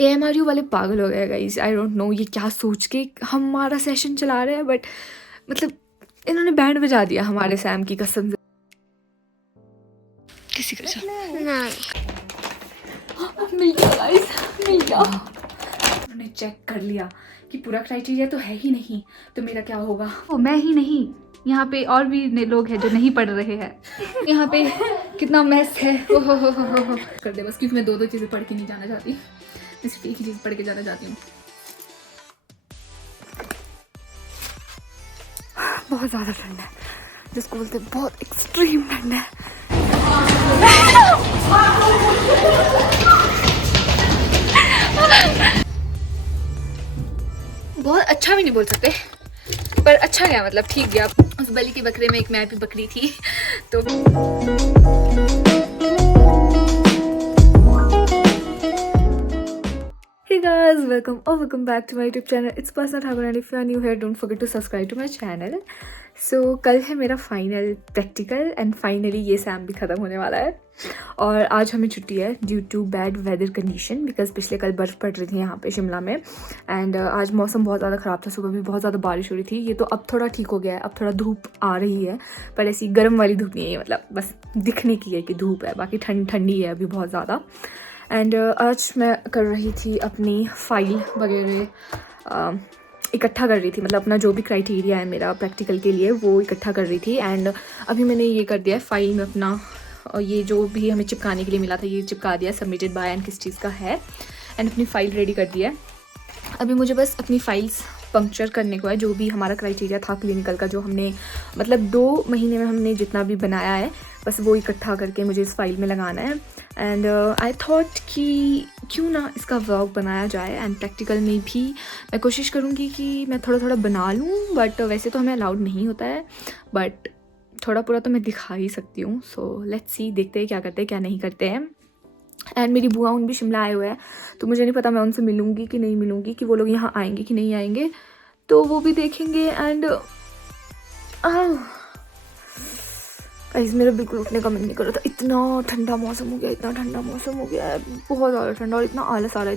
AMRU वाले पागल हो गए गाइस। आई डोंट नो ये क्या सोच के हमारा सेशन चला रहे हैं, बट मतलब इन्होंने बैंड बजा दिया हमारे सैम की कसम से। किसी का मिल गया गाइस, मिल गया। उन्होंने चेक कर लिया कि पूरा क्राइटेरिया तो है ही नहीं, तो मेरा क्या होगा। ओ मैं ही नहीं, यहाँ पे और भी लोग हैं जो नहीं पढ़ रहे हैं। यहाँ पे कितना मैस है। ओहो कर दे बस, क्योंकि मैं दो चीज़ें पढ़ के नहीं जाना चाहती, मैं सिर्फ एक ही चीज़ पढ़ के जाना चाहती हूँ। बहुत ज़्यादा ठंड है, जिसको बोलते हैं बहुत एक्सट्रीम ठंड है। बहुत अच्छा भी नहीं बोल सकते, पर अच्छा गया, मतलब ठीक गया। उस बलि के बकरे में एक मैं भी बकरी थी तो Hey guys, welcome back to my YouTube channel. It's Upasana Thakur, and if you are new here, don't forget to subscribe to my channel. So कल है मेरा फाइनल प्रैक्टिकल एंड फाइनली ये सैम भी ख़त्म होने वाला है। और आज हमें छुट्टी है due to bad weather condition, because पिछले कल बर्फ़ पड़ रही थी यहाँ पे शिमला में। एंड आज मौसम बहुत ज़्यादा ख़राब था, सुबह भी बहुत ज़्यादा बारिश हो रही थी। ये तो अब थोड़ा ठीक हो गया है, अब थोड़ा धूप आ रही है, पर ऐसी गर्म वाली धूप नहीं है, मतलब बस दिखने की है कि धूप है, बाकी ठंडी है अभी बहुत ज़्यादा। एंड आज मैं कर रही थी अपनी फ़ाइल वगैरह इकट्ठा कर रही थी, मतलब अपना जो भी क्राइटेरिया है मेरा प्रैक्टिकल के लिए वो इकट्ठा कर रही थी। एंड अभी मैंने ये कर दिया है फाइल में अपना, ये जो भी हमें चिपकाने के लिए मिला था ये चिपका दिया, सबमिटेड बाय एंड किस चीज़ का है, एंड अपनी फ़ाइल रेडी कर दी है। अभी मुझे बस अपनी फाइल्स पंक्चर करने को है, जो भी हमारा क्राइटेरिया था क्लिनिकल का, जो हमने मतलब 2 महीने में हमने जितना भी बनाया है, बस वो इकट्ठा करके मुझे इस फाइल में लगाना है। एंड आई थॉट कि क्यों ना इसका व्लॉग बनाया जाए, एंड प्रैक्टिकल में भी मैं कोशिश करूँगी कि मैं थोड़ा बना लूँ, बट वैसे तो हमें अलाउड नहीं होता है, बट थोड़ा पूरा तो मैं दिखा ही सकती हूँ। सो लेट्स सी, देखते हैं क्या करते हैं क्या नहीं करते हैं। एंड मेरी बुआ उन भी शिमला आए हुए हैं, तो मुझे नहीं पता मैं उनसे मिलूँगी कि नहीं मिलूँगी, कि वो लोग यहाँ आएंगे कि नहीं आएंगे, तो वो भी देखेंगे। एंड गाइस मेरा बिल्कुल उठने का मन नहीं कर रहा था, इतना ठंडा मौसम हो गया, इतना ठंडा मौसम हो गया है, बहुत ज़्यादा ठंडा, और इतना आलस आ रहा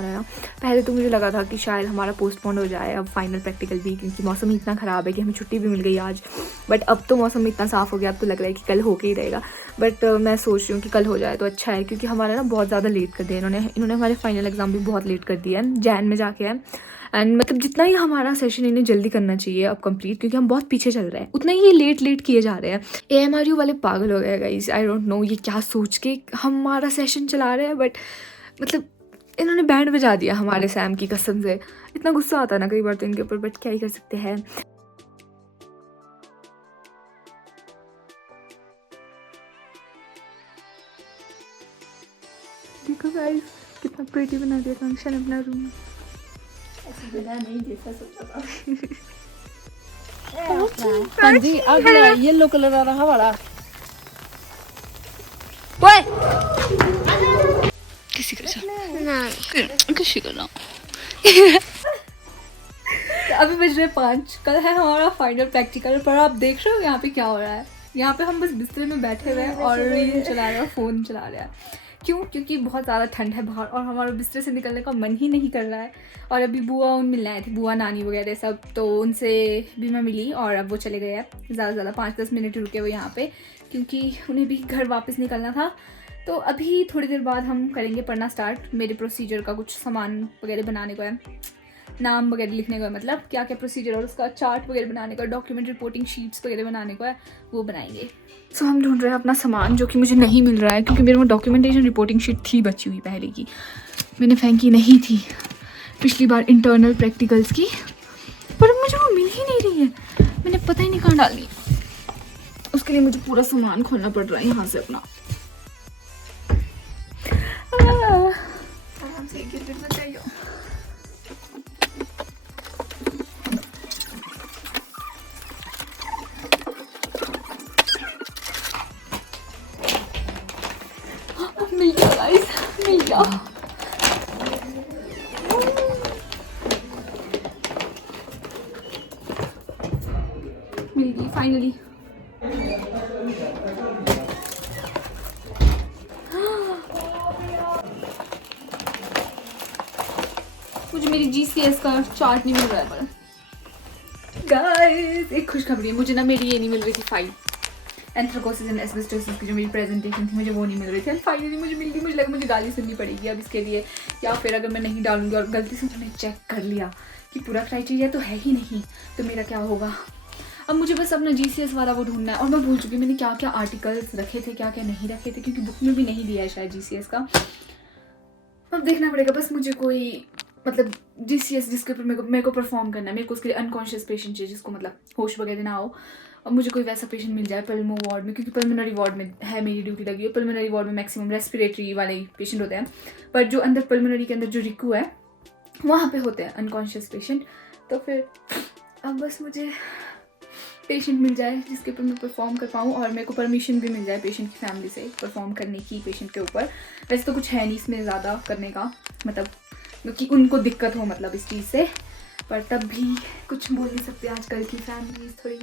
है ना। पहले तो मुझे लगा था कि शायद हमारा पोस्टपोन हो जाए अब फाइनल प्रैक्टिकल भी, क्योंकि मौसम ही इतना ख़राब है कि हमें छुट्टी भी मिल गई आज। बट अब तो मौसम इतना साफ़ हो गया, अब तो लग रहा है कि कल होके ही रहेगा। बट मैं सोच रही हूँ कि कल हो जाए तो अच्छा है, क्योंकि हमारा ना बहुत ज़्यादा लेट कर दिया इन्होंने हमारे फाइनल एग्ज़ाम भी बहुत लेट कर दिया है, जैन में जाके है। एंड मतलब जितना ही हमारा सेशन इन्हें जल्दी करना चाहिए अब कंप्लीट, क्योंकि हम बहुत पीछे चल रहे हैं, उतना ही ये लेट किए जा रहे हैं। AMRU वाले पागल हो गए गाइस। आई डोंट नो ये क्या सोच के हमारा सेशन चला रहे हैं, बट मतलब इन्होंने बैंड बजा दिया हमारे सैम की कसम से। इतना गुस्सा आता है ना कई बार तो इनके ऊपर, बट क्या ही कर सकते हैं। देखो गाइस कितना प्रीटी बना दिया फंक्शन अपना रूम। नहीं जैसा सोचा था। हाँ जी, अगला येलो कलर आ रहा वाला। ओए किसी का ना अभी बज रहे 5, कल है हमारा फाइनल प्रैक्टिकल, पर आप देख रहे हो यहाँ पे क्या हो रहा है। यहाँ पे हम बस बिस्तर में बैठे हुए हैं और रील चला रहे हैं, फ़ोन चला रहे हैं। क्यों? क्योंकि बहुत ज़्यादा ठंड है बाहर और हमारा बिस्तर से निकलने का मन ही नहीं कर रहा है। और अभी बुआ उन मिलने आए थे, बुआ नानी वगैरह सब, तो उनसे भी मैं मिली और अब वो चले गए हैं। ज़्यादा 5-10 मिनट रुके वो यहाँ पे, क्योंकि उन्हें भी घर वापस निकलना था। तो अभी थोड़ी देर बाद हम करेंगे पढ़ना स्टार्ट। मेरे प्रोसीजर का कुछ सामान वगैरह बनाने को है, नाम वगैरह लिखने को है, मतलब क्या क्या प्रोसीजर, और उसका चार्ट वगैरह बनाने का, डॉक्यूमेंट रिपोर्टिंग शीट्स वगैरह बनाने को है, वो बनाएंगे। सो हम ढूंढ रहे हैं अपना सामान, जो कि मुझे नहीं मिल रहा है, क्योंकि मेरे में डॉक्यूमेंटेशन रिपोर्टिंग शीट थी बची हुई पहले की, मैंने फेंकी नहीं थी पिछली बार इंटरनल प्रैक्टिकल्स की, पर मुझे वो मिल ही नहीं रही है। मैंने पता ही नहीं कहाँ डाली, उसके लिए मुझे पूरा सामान खोलना पड़ रहा है यहाँ से अपना। आराम से एक मिनट बताइए। मिल गया गाइस, मिल गया। मिल गई फाइनली। मुझे मेरी GCS का चार्ट नहीं मिल रहा है पर गाइस एक खुशखबरी है, मुझे ना मेरी ये नहीं मिल रही थी फाइल एंथ्राकोसिस एंड एस्बेस्टोसिस की जो मेरी प्रेजेंटेशन थी मुझे वो नहीं मिल रही थी एंड फाइनली मुझे मिल गई। मुझे लगा मुझे गाली सुननी पड़ेगी अब इसके लिए, या फिर अगर मैं नहीं डालूंगी और गलती से मैंने चेक कर लिया कि पूरा क्राइटेरिया तो है ही नहीं तो मेरा क्या होगा। अब मुझे बस अपना GCS वाला वो ढूंढना है और मैं भूल चुकी मैंने क्या क्या आर्टिकल्स रखे थे क्या क्या नहीं रखे थे, क्योंकि बुक में भी नहीं दिया है शायद GCS का। अब देखना पड़ेगा। बस मुझे कोई मतलब GCS जिसके ऊपर मेरे को परफॉर्म करना है, मेरे को उसके लिए अनकॉन्शियस पेशेंट चाहिए जिसको मतलब होश वगैरह ना हो, और मुझे कोई वैसा पेशेंट मिल जाए पल्मो वार्ड में, क्योंकि पल्मोनरी वार्ड में है मेरी ड्यूटी लगी है। पल्मोनरी वार्ड में मैक्सिमम रेस्पिरेटरी वाले पेशेंट होते हैं, पर जो अंदर पल्मोनरी के अंदर जो रिकू है वहाँ पे होते हैं अनकॉन्शियस पेशेंट। तो फिर अब बस मुझे पेशेंट मिल जाए जिसके ऊपर मैं परफॉर्म कर पाऊँ और मेरे को परमिशन भी मिल जाए पेशेंट की फैमिली से परफॉर्म करने की पेशेंट के ऊपर। वैसे तो कुछ है नहीं इसमें ज़्यादा करने का, मतलब कि उनको दिक्कत हो मतलब इस चीज़ से, पर तब भी कुछ बोल नहीं सकते। आजकल की फैमिलीज थोड़ी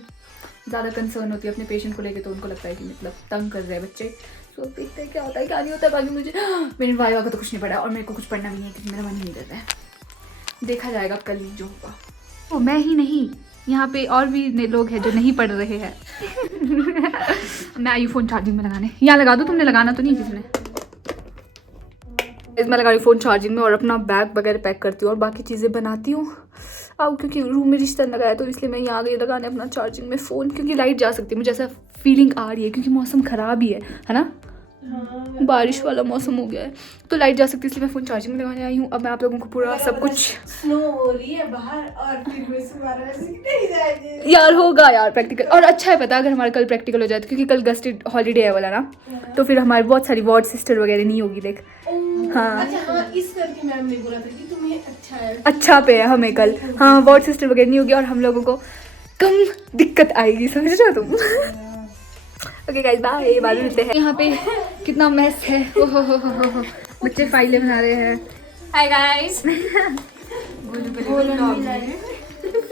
ज़्यादा कंसर्न होती है अपने पेशेंट को लेके, तो उनको लगता है कि मतलब तंग कर रहे हैं बच्चे। तो देखते हैं क्या होता है क्या नहीं होता है। बाकी मुझे मेरे वाइवा का तो कुछ नहीं पड़ा और मेरे को कुछ पढ़ना भी नहीं है क्योंकि मेरा मन नहीं करता है। देखा जाएगा कल ही जो होगा। ओ मैं ही नहीं, यहाँ पे और भी लोग हैं जो नहीं पढ़ रहे हैं। मैं आई फ़ोन चार्जिंग में लगाने, यहाँ लगा दो, तुमने लगाना तो नहीं किसी ने। मैं लगा रही फ़ोन चार्जिंग में और अपना बैग वगैरह पैक करती हूँ और बाकी चीज़ें बनाती हूँ। अब क्योंकि रूम में रिश्ता लगाया तो इसलिए मैं यहाँ आ गई लगाने अपना चार्जिंग में फ़ोन, क्योंकि लाइट जा सकती है। मुझे ऐसा फीलिंग आ रही है क्योंकि मौसम ख़राब ही है ना, बारिश वाला मौसम हो गया है तो लाइट जा सकती है, इसलिए मैं फ़ोन चार्जिंग में लगाने आई हूँ। अब मैं आप लोगों को पूरा सब कुछ स्नो हो रही है बाहर और फिर मैं सुबह नहीं जाएगी यार होगा यार प्रैक्टिकल। और अच्छा है पता अगर हमारा कल प्रैक्टिकल हो जाए तो, क्योंकि कल गस्टेड हॉलीडे है वाला ना, तो फिर हमारी बहुत सारी वार्ड सिस्टर वगैरह नहीं होगी। देख हाँ अच्छा हाँ, इस करके मैम ने बोला था कि तुम्हें अच्छा है, अच्छा पे है हमें कल, हाँ वार्ड सिस्टर वगैरह नहीं होगी और हम लोगों को कम दिक्कत आएगी, समझ रहे हो तुम। ओके गाइस बाय, बाद में मिलते हैं। यहाँ पे कितना मेस है, ओहो बच्चे फाइलें बना रहे हैं। Hi guys.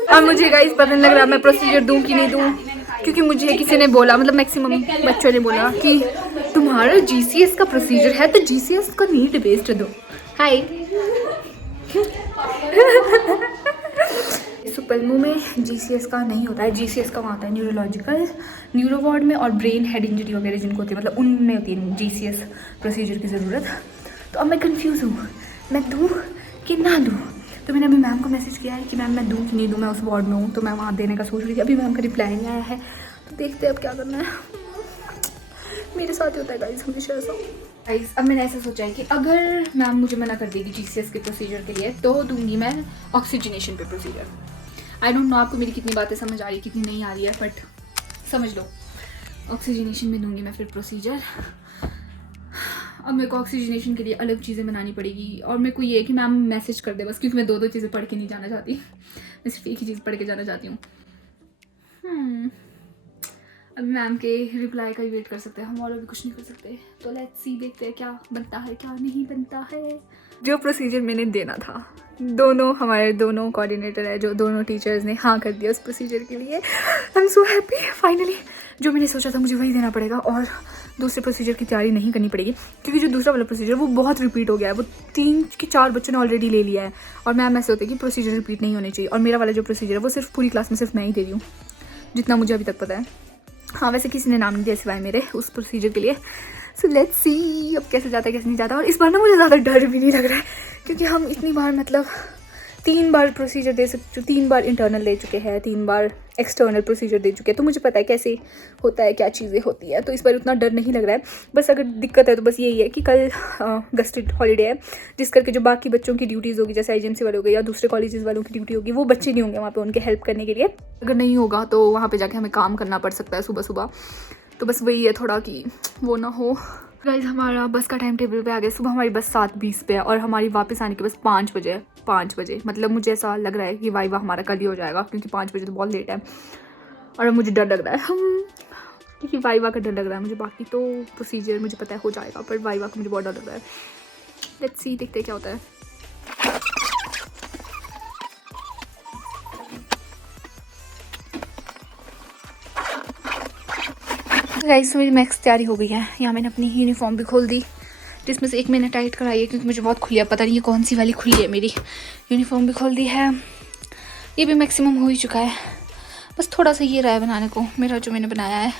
अब मुझे गाइस पता नहीं लग रहा मैं प्रोसीजर दूं कि नहीं दूं, क्योंकि मुझे किसी ने बोला, मतलब मैक्सिमम बच्चों ने बोला कि तुम्हारा GCS का प्रोसीजर है तो GCS का नीट बेस्ड दो। हाय पल्मो में GCS का नहीं होता है, GCS का वहाँ होता है न्यूरोलॉजिकल, न्यूरो वार्ड में और ब्रेन हेड इंजरी वगैरह जिनको होती है मतलब उनमें होती है GCS प्रोसीजर की ज़रूरत। तो अब मैं कंफ्यूज हूँ मैं दूँ कि ना दूँ। तो मैंने अभी मैम को मैसेज किया है कि मैम मैं दूँ कि नहीं दूँ, मैं उस वार्ड में हूँ तो मैं वहाँ देने का सोच रही थी। अभी मैम का रिप्लाई नहीं आया है तो देखते हैं अब क्या करना है। मेरे साथ होता है गाइस हमेशा ऐसा। गाइस अब मैंने ऐसा सोचा है कि अगर मैम मुझे मना कर देगी GCS के प्रोसीजर के लिए तो दूंगी मैं ऑक्सीजनेशन पे प्रोसीजर। आई डोंट नो आपको मेरी कितनी बातें समझ आ रही है कितनी नहीं आ रही है, बट समझ लो ऑक्सीजनेशन में दूंगी मैं फिर प्रोसीजर। अब मेरे को ऑक्सीजनेशन के लिए अलग चीज़ें बनानी पड़ेगी और मेरे को ये है कि मैम मैसेज कर दे बस, क्योंकि मैं दो चीज़ें पढ़ के नहीं जाना चाहती, मैं सिर्फ एक ही चीज़ पढ़ के जाना चाहती हूँ। अभी मैम के रिप्लाई का ही वेट कर सकते हैं हम और अभी कुछ नहीं कर सकते। तो लेट्स सी, देखते हैं क्या बनता है क्या नहीं बनता है। जो प्रोसीजर मैंने देना था हमारे दोनों कोऑर्डिनेटर है जो दोनों टीचर्स ने हाँ कर दिया उस प्रोसीजर के लिए। I am so happy finally. जो मैंने सोचा था मुझे वही देना पड़ेगा और दूसरे प्रोसीजर की तैयारी नहीं करनी पड़ेगी, क्योंकि जो दूसरा वाला प्रोसीजर वो बहुत रिपीट हो गया है, वो 3 कि 4 बच्चों ने ऑलरेडी ले लिया है। और मैम ऐसे होते हैं कि प्रोसीजर रिपीट नहीं होने चाहिए, और मेरा वाला जो प्रोसीजर है वो सिर्फ पूरी क्लास में सिर्फ मैं ही दे रही हूँ जितना मुझे अभी तक पता है। हाँ वैसे किसी ने नाम नहीं दिया सिवाय मेरे उस प्रोसीजर के लिए। सो लेट्स सी अब कैसे जाता है कैसे नहीं जाता। और इस बार ना मुझे ज़्यादा डर भी नहीं लग रहा है, क्योंकि हम इतनी बार मतलब 3 बार प्रोसीजर दे सकते, 3 बार इंटरनल ले चुके हैं, 3 बार एक्सटर्नल प्रोसीजर दे चुके हैं, तो मुझे पता है कैसे होता है क्या चीज़ें होती है। तो इस बार उतना डर नहीं लग रहा है। बस अगर दिक्कत है तो बस यही है कि कल गस्टेड हॉलीडे है, जिस करके जो बाकी बच्चों की ड्यूटीज़ होगी जैसे एजेंसी वाले हो गए या दूसरे कॉलेजेस वालों की ड्यूटी होगी, वो बच्चे नहीं होंगे वहाँ पे उनके हेल्प करने के लिए। अगर नहीं होगा तो वहाँ पे जाके हमें काम करना पड़ सकता है सुबह सुबह। तो बस वही है थोड़ा कि वो ना हो। गाइस हमारा बस का टाइम टेबल पे आ गया। सुबह हमारी बस 7:20 पे है और हमारी वापस आने की बस 5 बजे है। 5 बजे मतलब मुझे ऐसा लग रहा है कि वाइवा हमारा कल ही हो जाएगा, क्योंकि 5 बजे तो बहुत लेट है और अब मुझे डर लग रहा है क्योंकि वाइवा का डर लग रहा है मुझे। बाकी तो प्रोसीजर मुझे पता है हो जाएगा, पर वाइवा का मुझे बहुत डर लग रहा है। लेट्स सी, देखते हैं क्या होता है। गाइस मेरी मैक्स तैयारी हो गई है। यहाँ मैंने अपनी यूनिफॉर्म भी खोल दी जिसमें से एक मैंने टाइट कराई है क्योंकि मुझे बहुत खुली है, पता नहीं ये कौन सी वाली खुली है मेरी। यूनिफॉर्म भी खोल दी है, ये भी मैक्सिमम हो ही चुका है, बस थोड़ा सा ये रहा है बनाने को मेरा जो मैंने बनाया है।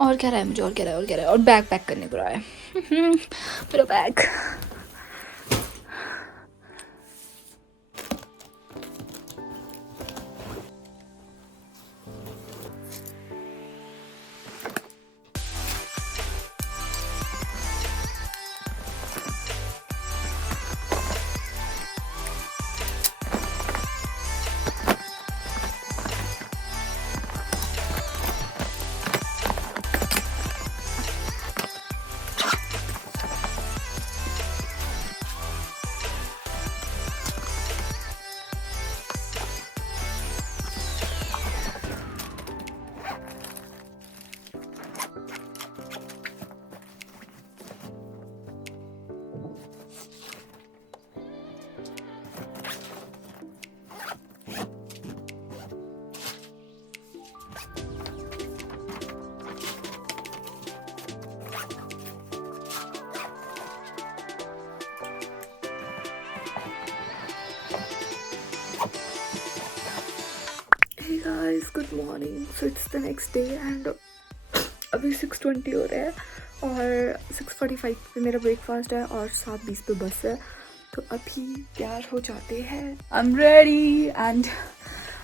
और क्या रहा है मुझे, और क्या रहा है, और बैग पैक करने को रहा है मेरा bag. Hey guys, good morning. So it's the next day and अभी 6:20 हो रहे हैं और 6:45 पे मेरा ब्रेकफास्ट है और 7:20 पे बस है। तो अभी तैयार हो जाते हैं, आई एम रेडी एंड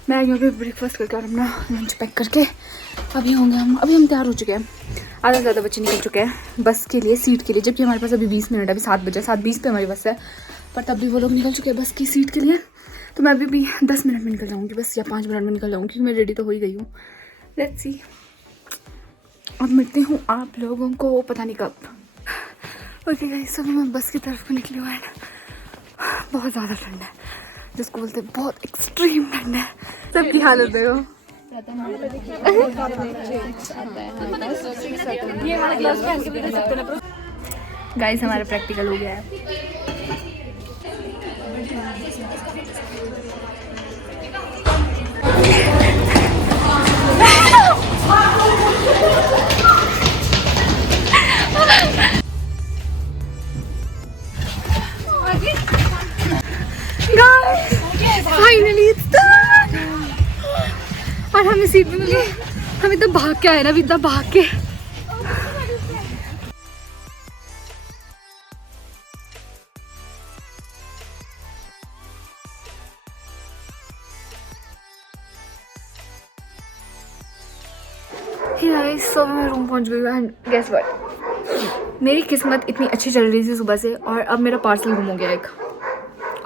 मैं यहाँ पे ब्रेकफास्ट करके और अपना लंच पैक करके अभी हम तैयार हो चुके हैं। आधा से ज़्यादा बच्चे निकल चुके हैं बस के लिए, सीट के लिए, जबकि हमारे पास अभी 20 मिनट, अभी 7 बजे, 7:20 पे हमारी बस है, पर तब भी वो लोग निकल चुके हैं बस की सीट के लिए। तो मैं अभी भी 10 मिनट में निकल जाऊँगी बस, या 5 मिनट में निकल जाऊँगी क्योंकि मैं रेडी तो हो ही गई हूँ। लेट्स सी, अब मिलती हूँ आप लोगों को पता नहीं कब। ओके गाइस, सब मैं बस की तरफ को निकली हूँ एंड बहुत ज़्यादा ठंड है, जिसको बोलते हैं बहुत एक्सट्रीम ठंड है। सबकी हालत देखो। गाइस हमारा प्रैक्टिकल हो गया है। फाइनली और हमें सीट भी मिली। हम इतना भाग के आए ना, अभी इतना भाग के। सो मैं रूम पहुंच गई एंड गेस व्हाट, मेरी किस्मत इतनी अच्छी चल रही थी सुबह से और अब मेरा पार्सल गुम हो गया एक।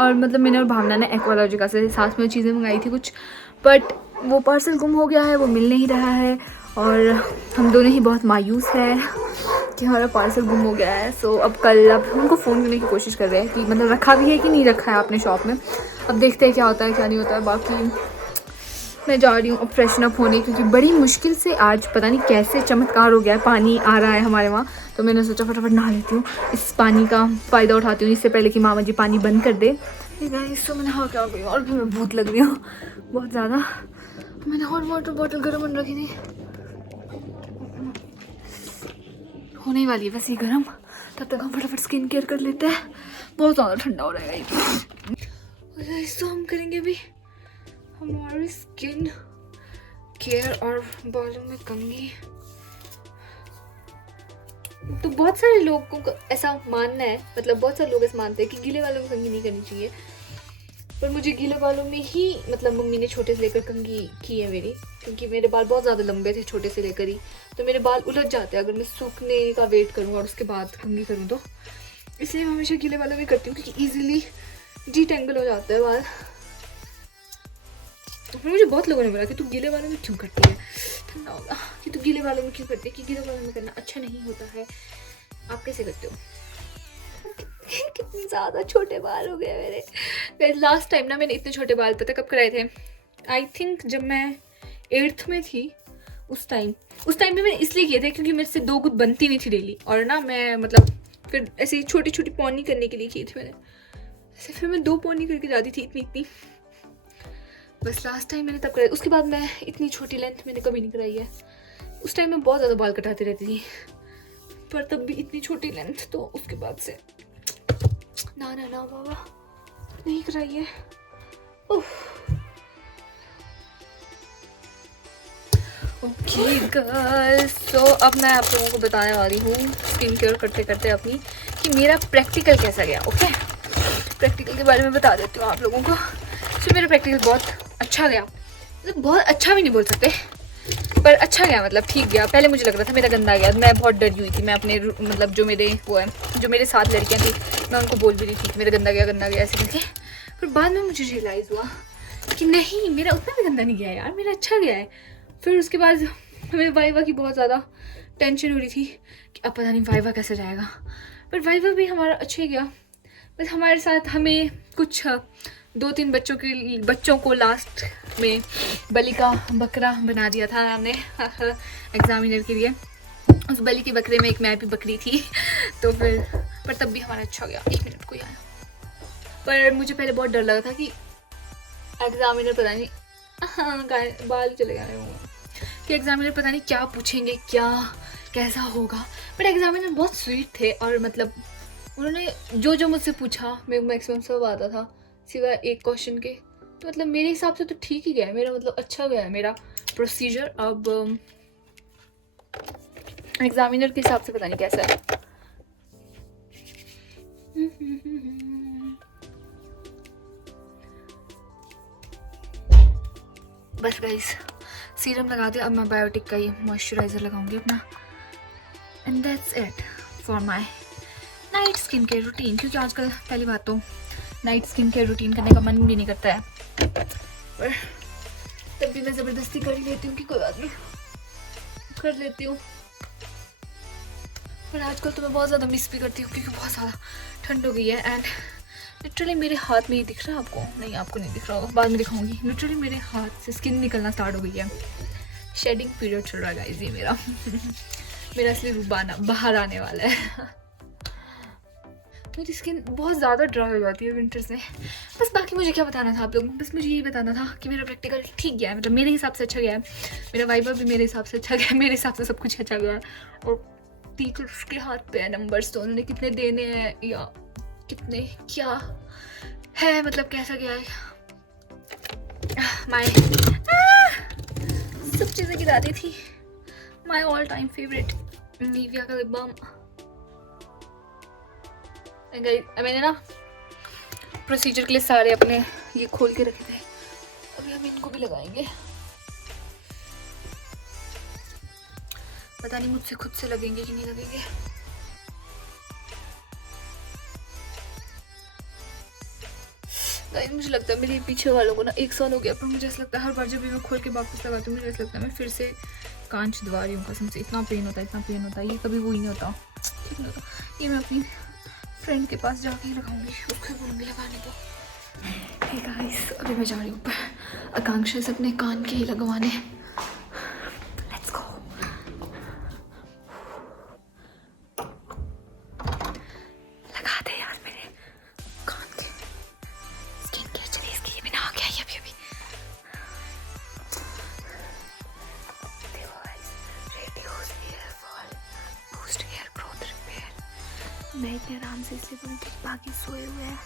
और मतलब मैंने और भावना ने एक्वालॉजिका से साथ में चीज़ें मंगाई थी कुछ, बट वो पार्सल गुम हो गया है, वो मिल नहीं रहा है और हम दोनों ही बहुत मायूस हैं कि हमारा पार्सल गुम हो गया है। सो अब उनको फ़ोन करने की कोशिश कर रहे हैं कि मतलब रखा भी है कि नहीं रखा है आपने शॉप में। अब देखते हैं क्या होता है क्या नहीं होता है। बाकी मैं जा रही हूँ अब फ्रेशन अप होने, क्योंकि बड़ी मुश्किल से आज पता नहीं कैसे चमत्कार हो गया है, पानी आ रहा है हमारे वहाँ, तो मैंने सोचा फटाफट नहा लेती हूँ, इस पानी का फ़ायदा उठाती हूँ इससे पहले कि मामा जी पानी बंद कर दे। तो मैंने हाँ क्या गई और भी मैं भूत लग रही हूँ बहुत ज़्यादा। मैंने हॉट वाटर बॉटल गर्म बन रखी थी, होने ही वाली है बस ये गर्म, तब तक हम फटाफट स्किन केयर कर लेते हैं, बहुत ज़्यादा ठंडा हो रहा है। तो हम करेंगे अभी हमारी स्किन केयर और बालों में कंघी। तो बहुत सारे लोगों को ऐसा मानना है, मतलब बहुत सारे लोग ऐसा मानते हैं कि गीले बालों में कंघी नहीं करनी चाहिए, पर मुझे गीले बालों में ही मतलब मम्मी ने छोटे से लेकर कंघी की है मेरी, क्योंकि मेरे बाल बहुत ज़्यादा लंबे थे छोटे से लेकर ही, तो मेरे बाल उलझ जाते हैं अगर मैं सूखने का वेट करूँ और उसके बाद कंघी करूँ तो, इसलिए मैं हमेशा गीले बालों में करती हूँ क्योंकि ईजिली डिटेंगल हो जाता है बाल। तो मुझे बहुत लोगों ने बोला कि तू गीले बालों में क्यों करती है, ठंडा होगा, कि तू गीले बालों में क्यों करती है, कि गीले बालों में करना अच्छा नहीं होता है, आप कैसे करते हो। कितने ज़्यादा छोटे बाल हो गए मेरे। लास्ट टाइम ना मैंने इतने छोटे बाल पता कब कराए थे, आई थिंक जब मैं 8th में थी, उस टाइम में मैंने इसलिए किए थे क्योंकि मेरे से 2 गुद बनती नहीं थी डेली, और ना मैं मतलब फिर ऐसे ही छोटी छोटी पौनी करने के लिए की थी मैंने, ऐसे फिर मैं 2 पौनी करके जाती थी इतनी बस। लास्ट टाइम मैंने तब कराई, उसके बाद मैं इतनी छोटी लेंथ मैंने कभी नहीं कराई है। उस टाइम मैं बहुत ज़्यादा बाल कटाती रहती थी, पर तब भी इतनी छोटी लेंथ, तो उसके बाद से ना ना ना बाबा नहीं कराइए। ओके गर्ल्स, तो अब मैं आप लोगों को बताने वाली हूँ स्किन केयर करते करते अपनी कि मेरा प्रैक्टिकल कैसा गया। ओके, प्रैक्टिकल के बारे में बता देती हूँ आप लोगों को। सो मेरा प्रैक्टिकल बहुत अच्छा गया, मतलब बहुत अच्छा भी नहीं बोल सकते, पर अच्छा गया, मतलब ठीक गया। पहले मुझे लग रहा था मेरा गंदा गया, मैं बहुत डरी हुई थी। मैं अपने मतलब जो मेरे साथ लड़कियाँ थी, मैं उनको बोल भी रही थी कि मेरा गंदा गया ऐसे करके। पर बाद में मुझे रियलाइज़ हुआ कि नहीं, मेरा उतना भी गंदा नहीं गया यार, मेरा अच्छा गया है। फिर उसके बाद हमें वाइवा की बहुत ज़्यादा टेंशन हो रही थी कि अब पता नहीं वाइवा कैसे जाएगा, पर वाइवा भी हमारा अच्छा गया। बस हमारे साथ हमें कुछ 2-3 बच्चों को लास्ट में बलि का बकरा बना दिया था हमने एग्जामिनर के लिए। उस बलि के बकरे में एक मैं भी बकरी थी। तो फिर पर तब भी हमारा अच्छा गया। 1 मिनट कोई आया। पर मुझे पहले बहुत डर लगा था कि एग्जामिनर पता नहीं बाल चले गए मेरे मुँह कि एग्जामिनर पता नहीं क्या पूछेंगे, क्या कैसा होगा। बट एग्जामिनर बहुत स्वीट थे और मतलब उन्होंने जो मुझसे पूछा मेरे मैक्सिमम सब आता था सिवाय एक क्वेश्चन के। तो मतलब मेरे हिसाब से तो ठीक ही गया है मेरा, मतलब अच्छा गया है मेरा प्रोसीजर। अब एग्जामिनर के हिसाब से पता नहीं कैसा है। बस गाइस, सीरम लगा दिया। अब मैं बायोटिक का ही मॉइस्चराइज़र लगाऊंगी अपना, and that's it for my night skin care routine. क्योंकि आजकल पहली बात तो नाइट स्किन केयर रूटीन करने का मन भी नहीं करता है, पर तब भी मैं ज़बरदस्ती कर ही लेती हूँ कि कोई बात नहीं, कर लेती हूँ। पर आजकल तो मैं बहुत ज़्यादा मिस भी करती हूँ क्योंकि बहुत ज़्यादा ठंड हो गई है। एंड लिटरली मेरे हाथ में ही दिख रहा है आपको, नहीं आपको नहीं दिख रहा होगा, बाद में दिखाऊंगी। लिटरली मेरे हाथ से स्किन निकलना स्टार्ट हो गई है। शेडिंग पीरियड चल रहा है गाइस ये मेरा मेरा असली रूप बाहर आने वाला है। मेरी स्किन बहुत ज़्यादा ड्राई हो जाती है विंटर्स में। बस बाकी मुझे क्या बताना था आप लोगों को, बस मुझे यही बताना था कि मेरा प्रैक्टिकल ठीक गया है, मतलब मेरे हिसाब से अच्छा गया है। मेरा वाइवा भी मेरे हिसाब से अच्छा गया है, मेरे हिसाब से सब कुछ अच्छा गया है। और टीचर्स के हाथ पे है नंबर्स, तो उन्होंने कितने देने हैं या कितने क्या है, मतलब कैसा गया है। माय सब चीज़ें गिरा दी थी। My all time favourite Nivea का लिप बाम। मैंने ना प्रोसीजर के लिए सारे अपने ये खोल के रखे थे, अभी हम इनको भी लगाएंगे। पता नहीं मुझसे खुद से लगेंगे कि नहीं लगेंगे। मुझे लगता है मेरे पीछे वालों को ना 1 साल हो गया, पर मुझे ऐसा लगता है हर बार जब भी मैं खोल के वापस लगाती हूँ मुझे ऐसा लगता है मैं फिर से कांच दबा रही हूँ कसम से। इतना पेन होता है, ये कभी वो ही नहीं होता, ठीक नहीं होता। ये मैं अपनी फ्रेंड के पास जाके ही लगाऊंगी, उसको बोलूँगी लगाने को। हे गाइस, अभी मैं जा रही हूँ ऊपर आकांक्षा से अपने कान के ही लगवाने। Let's go. लगा दे यार मेरे कान के स्किन केयर। चलिए इसकी ये भी ना आ गया अभी देखो guys, reduce hair fall, boost hair growth, repair. मैं इतने आराम से इसलिए बोलूँ कि बाकी सोए हुए हैं।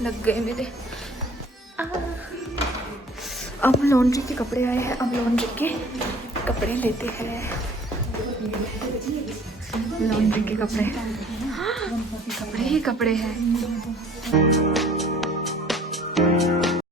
लग गए मेरे। अब लॉन्ड्री के कपड़े आए हैं, अब लॉन्ड्री के कपड़े लेते हैं। लॉन्ड्री के कपड़े ही कपड़े हैं।